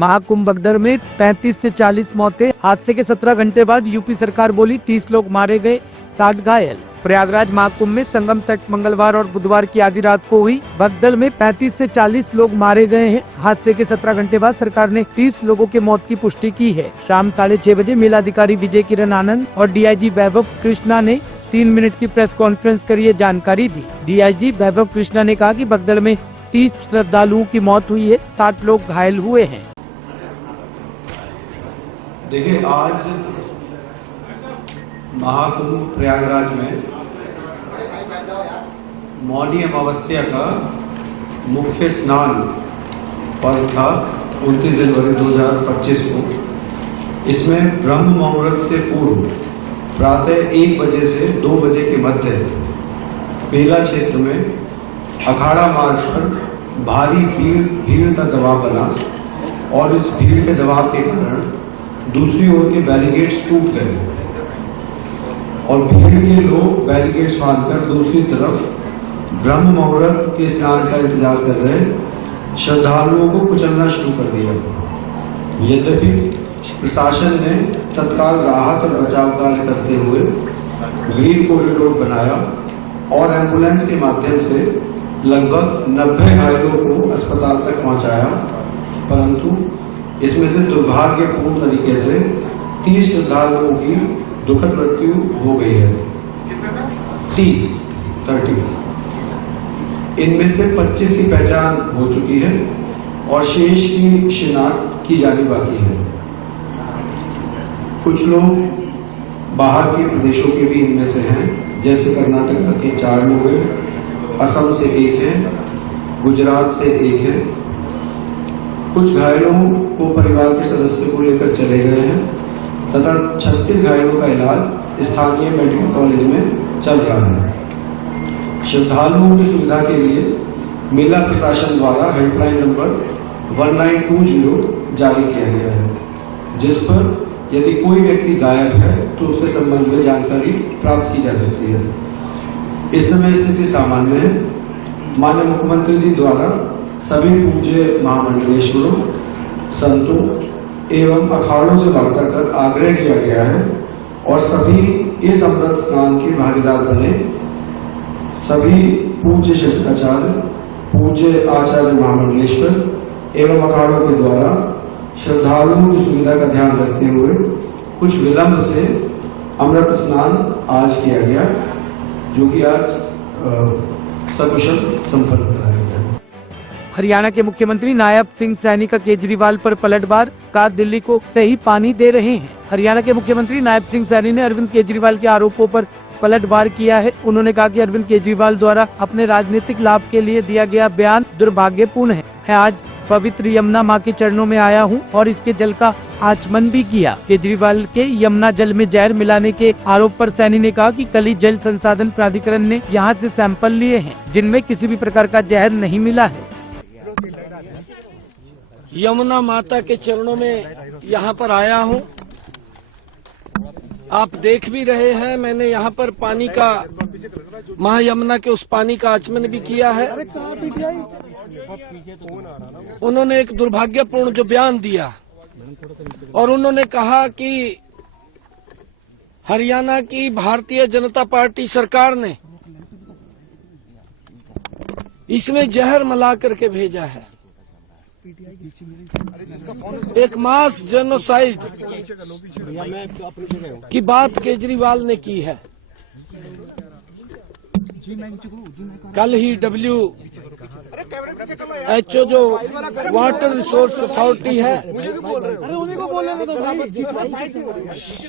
महाकुंभ बगदर में 35 से 40 मौतें। हादसे के 17 घंटे बाद यूपी सरकार बोली 30 लोग मारे गए, 60 घायल। प्रयागराज महाकुंभ में संगम तट मंगलवार और बुधवार की आधी रात को हुई भगदड़ में 35 से 40 लोग मारे गए हैं। हादसे के 17 घंटे बाद सरकार ने 30 लोगों के मौत की पुष्टि की है। शाम 6:30 बजे मेलाधिकारी विजय किरण आनंद और डीआईजी वैभव कृष्णा ने 3 मिनट की प्रेस कॉन्फ्रेंस कर ये जानकारी दी। डीआईजी वैभव कृष्णा ने कहा कि भगदड़ में 30 श्रद्धालुओं की मौत हुई है, 60 लोग घायल हुए हैं। देखिए, आज महाकुंभ प्रयागराज में मौनी अमावस्या का मुख्य स्नान पर्व था 29 जनवरी 2025 को। इसमें ब्रह्म मुहूर्त से पूर्व प्रातः 1 बजे से 2 बजे के मध्य मेला क्षेत्र में अखाड़ा मार्ग पर भारी भीड़ का दबाव बना और इस भीड़ के दबाव के कारण दूसरी ओर के बैरिकेड्स टूट गए और भीड़ के लोग बैरिकेड्स बांधकर दूसरी तरफ ब्रह्म मुहूर्त के स्नान का इंतजार कर रहे श्रद्धालुओं को कुचलना शुरू कर दिया। यद्यपि प्रशासन ने तत्काल राहत और बचाव कार्य करते हुए ग्रीन कॉरिडोर बनाया और एम्बुलेंस के माध्यम से लगभग 90 घायलों को अस्पताल तक पहुंचाया, परंतु इसमें से दुर्भाग्यपूर्ण तरीके से 30 श्रद्धालुओं की दुखद मृत्यु हो गई है। 30 इनमें से 25 की पहचान हो चुकी है और शेष की शिनाख्त की जानी बाकी है। कुछ लोग बाहर के प्रदेशों के भी इनमें से हैं, जैसे कर्नाटक के 4 लोग हैं, असम से 1 है, गुजरात से 1 है। कुछ घायलों को परिवार के सदस्यों को लेकर चले गए हैं तथा 36 घायलों का इलाज स्थानीय मेडिकल कॉलेज में चल रहा है। श्रद्धालुओं की सुविधा के लिए मेला प्रशासन द्वारा हेल्पलाइन नंबर 1920 जारी किया गया है, जिस पर यदि कोई व्यक्ति गायब है तो उसके संबंध में जानकारी प्राप्त की जा सकती है। इस समय स्थिति सामान्य है। माननीय मुख्यमंत्री जी द्वारा सभी पूज्य महामंडलेश्वरों, संतों एवं अखाड़ों से वार्ता कर आग्रह किया गया है और सभी इस अमृत स्नान के भागीदार बने। सभी पूज्य शंकराचार्य, पूज्य आचार्य महामंडलेश्वर एवं अखाड़ों के द्वारा श्रद्धालुओं की सुविधा का ध्यान रखते हुए कुछ विलंब से अमृत स्नान आज किया गया, जो कि आज सकुशल संपन्न कराया गया। हरियाणा के मुख्यमंत्री नायब सिंह सैनी का केजरीवाल पर पलटवार, कार दिल्ली को सही पानी दे रहे हैं। हरियाणा के मुख्यमंत्री नायब सिंह सैनी ने अरविंद केजरीवाल के आरोपों पर पलटवार किया है। उन्होंने कहा कि अरविंद केजरीवाल द्वारा अपने राजनीतिक लाभ के लिए दिया गया बयान दुर्भाग्यपूर्ण है। आज पवित्र यमुना मां के चरणों में आया हूं और इसके जल का आचमन भी किया। केजरीवाल के यमुना जल में जहर मिलाने के आरोप पर सैनी ने कहा कि कल ही जल संसाधन प्राधिकरण ने यहां से सैंपल लिए हैं, जिनमें किसी भी प्रकार का जहर नहीं मिला है। यमुना माता के चरणों में यहाँ पर आया हूँ। आप देख भी रहे हैं, मैंने यहाँ पर पानी का, महा यमुना के उस पानी का आचमन भी किया है। उन्होंने एक दुर्भाग्यपूर्ण जो बयान दिया और उन्होंने कहा कि हरियाणा की भारतीय जनता पार्टी सरकार ने इसमें जहर मिला करके भेजा है। एक मास जेनोसाइड की बात केजरीवाल ने की है। कल ही WHO जो वाटर रिसोर्स अथॉरिटी है, अरे उन्हीं को बोलने दो भाई।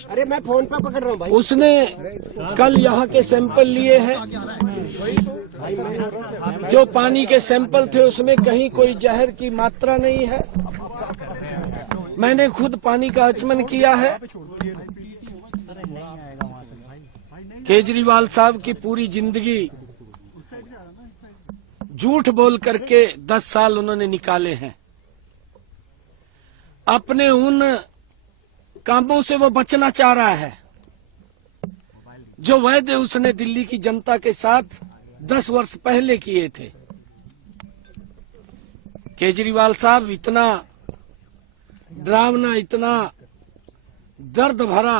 अरे मैं फोन पे पकड़ रहा हूँ भाई। उसने कल यहाँ के सैंपल लिए हैं। जो पानी के सैंपल थे उसमें कहीं कोई जहर की मात्रा नहीं है। मैंने खुद पानी का आचमन किया है। केजरीवाल साहब की पूरी जिंदगी झूठ बोल करके 10 साल उन्होंने निकाले हैं। अपने उन कामों से वो बचना चाह रहा है जो वायदे उसने दिल्ली की जनता के साथ 10 वर्ष पहले किए थे। केजरीवाल साहब इतना डरावना, इतना दर्द भरा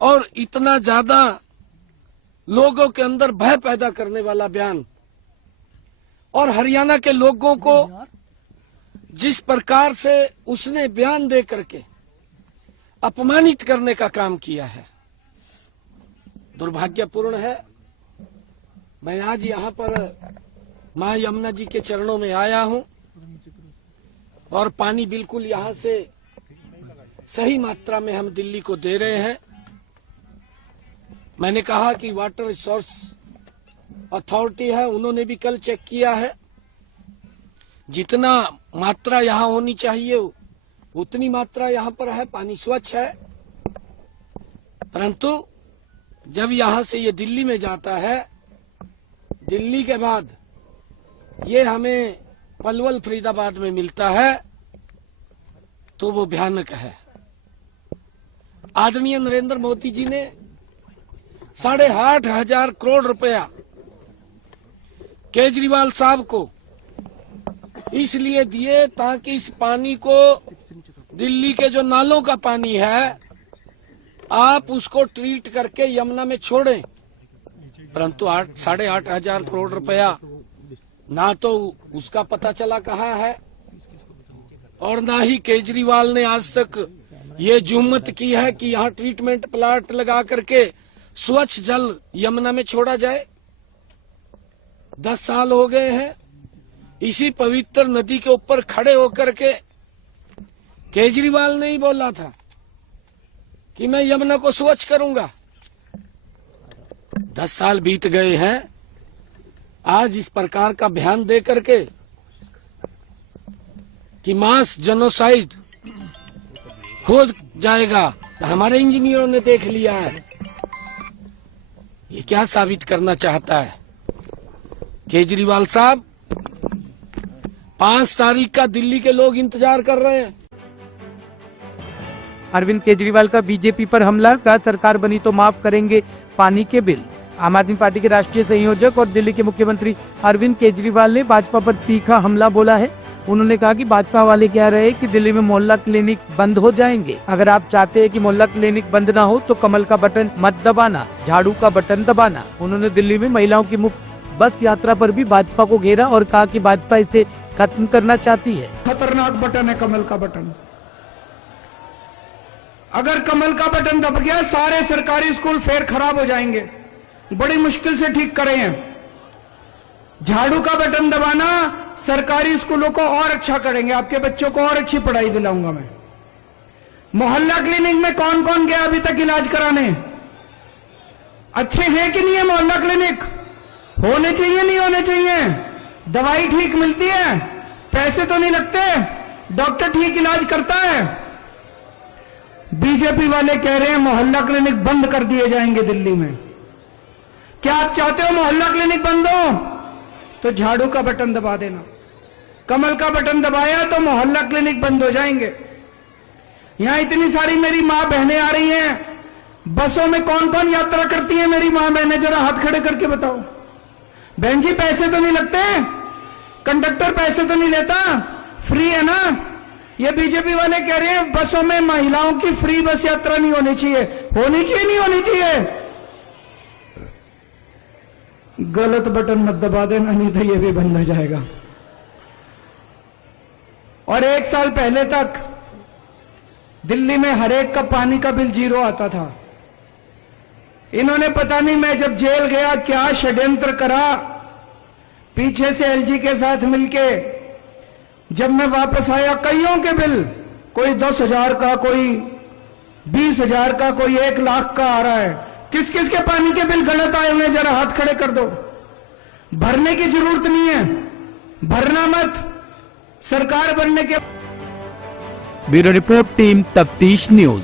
और इतना ज्यादा लोगों के अंदर भय पैदा करने वाला बयान, और हरियाणा के लोगों को जिस प्रकार से उसने बयान दे करके अपमानित करने का काम किया है, दुर्भाग्यपूर्ण है। मैं आज यहाँ पर मां यमुना जी के चरणों में आया हूँ और पानी बिल्कुल यहाँ से सही मात्रा में हम दिल्ली को दे रहे हैं। मैंने कहा कि वाटर रिसोर्स अथॉरिटी है, उन्होंने भी कल चेक किया है, जितना मात्रा यहाँ होनी चाहिए उतनी मात्रा यहाँ पर है, पानी स्वच्छ है। परंतु जब यहाँ से ये दिल्ली में जाता है, दिल्ली के बाद ये हमें पलवल फरीदाबाद में मिलता है, तो वो भयानक है। आदरणीय नरेंद्र मोदी जी ने 8,500 करोड़ रुपया केजरीवाल साहब को इसलिए दिए ताकि इस पानी को, दिल्ली के जो नालों का पानी है, आप उसको ट्रीट करके यमुना में छोड़ें। परंतु 8,500 करोड़ रुपया ना तो उसका पता चला कहाँ है, और ना ही केजरीवाल ने आज तक ये जुम्मत की है कि यहाँ ट्रीटमेंट प्लांट लगा करके स्वच्छ जल यमुना में छोड़ा जाए। 10 साल हो गए हैं इसी पवित्र नदी के ऊपर खड़े होकर के केजरीवाल ने ही बोला था कि मैं यमुना को स्वच्छ करूंगा। 10 साल बीत गए हैं, आज इस प्रकार का बयान दे करके कि मास जेनोसाइड हो जाएगा, हमारे इंजीनियरों ने देख लिया है। ये क्या साबित करना चाहता है केजरीवाल साहब? 5 तारीख का दिल्ली के लोग इंतजार कर रहे हैं। अरविंद केजरीवाल का बीजेपी पर हमला, कहा सरकार बनी तो माफ करेंगे पानी के बिल। आम आदमी पार्टी के राष्ट्रीय संयोजक और दिल्ली के मुख्यमंत्री अरविंद केजरीवाल ने भाजपा पर तीखा हमला बोला है। उन्होंने कहा कि भाजपा वाले कह रहे हैं कि दिल्ली में मोहल्ला क्लिनिक बंद हो जाएंगे। अगर आप चाहते हैं कि मोहल्ला क्लिनिक बंद ना हो तो कमल का बटन मत दबाना, झाड़ू का बटन दबाना। उन्होंने दिल्ली में महिलाओं की मुफ्त बस यात्रा पर भी भाजपा को घेरा और कहा कि भाजपा इसे खत्म करना चाहती है। खतरनाक बटन है कमल का बटन। अगर कमल का बटन दब गया, सारे सरकारी स्कूल फिर खराब हो जाएंगे, बड़ी मुश्किल से ठीक करे हैं। झाड़ू का बटन दबाना, सरकारी स्कूलों को और अच्छा करेंगे, आपके बच्चों को और अच्छी पढ़ाई दिलाऊंगा मैं। मोहल्ला क्लिनिक में कौन कौन गया अभी तक इलाज कराने? अच्छे हैं कि नहीं है मोहल्ला क्लिनिक? होने चाहिए, नहीं होने चाहिए? दवाई ठीक मिलती है, पैसे तो नहीं लगते, डॉक्टर ठीक इलाज करता है। बीजेपी वाले कह रहे हैं मोहल्ला क्लिनिक बंद कर दिए जाएंगे दिल्ली में। क्या आप चाहते हो मोहल्ला क्लिनिक बंद हो? तो झाड़ू का बटन दबा देना। कमल का बटन दबाया तो मोहल्ला क्लिनिक बंद हो जाएंगे। यहां इतनी सारी मेरी मां बहनें आ रही हैं, बसों में कौन कौन यात्रा करती हैं मेरी मां बहनें? जरा हाथ खड़े करके बताओ। बहन जी पैसे तो नहीं लगते, कंडक्टर पैसे तो नहीं लेता, फ्री है ना? ये बीजेपी वाले कह रहे हैं बसों में महिलाओं की फ्री बस यात्रा नहीं होनी चाहिए। होनी चाहिए, नहीं होनी चाहिए? गलत बटन मत दबा देना, नहीं तो ये भी बंद हो जाएगा। और 1 साल पहले तक दिल्ली में हर एक का पानी का बिल 0 आता था। इन्होंने पता नहीं मैं जब जेल गया क्या षड्यंत्र करा, पीछे से एलजी के साथ मिलके। जब मैं वापस आया, कईयों के बिल, कोई 10,000 का, कोई 20,000 का, कोई 1 लाख का आ रहा है। किस किस के पानी के बिल गलत आए हुए? जरा हाथ खड़े कर दो। भरने की जरूरत नहीं है, भरना मत। सरकार बनने के ब्यूरो रिपोर्ट टीम तफ्तीश न्यूज।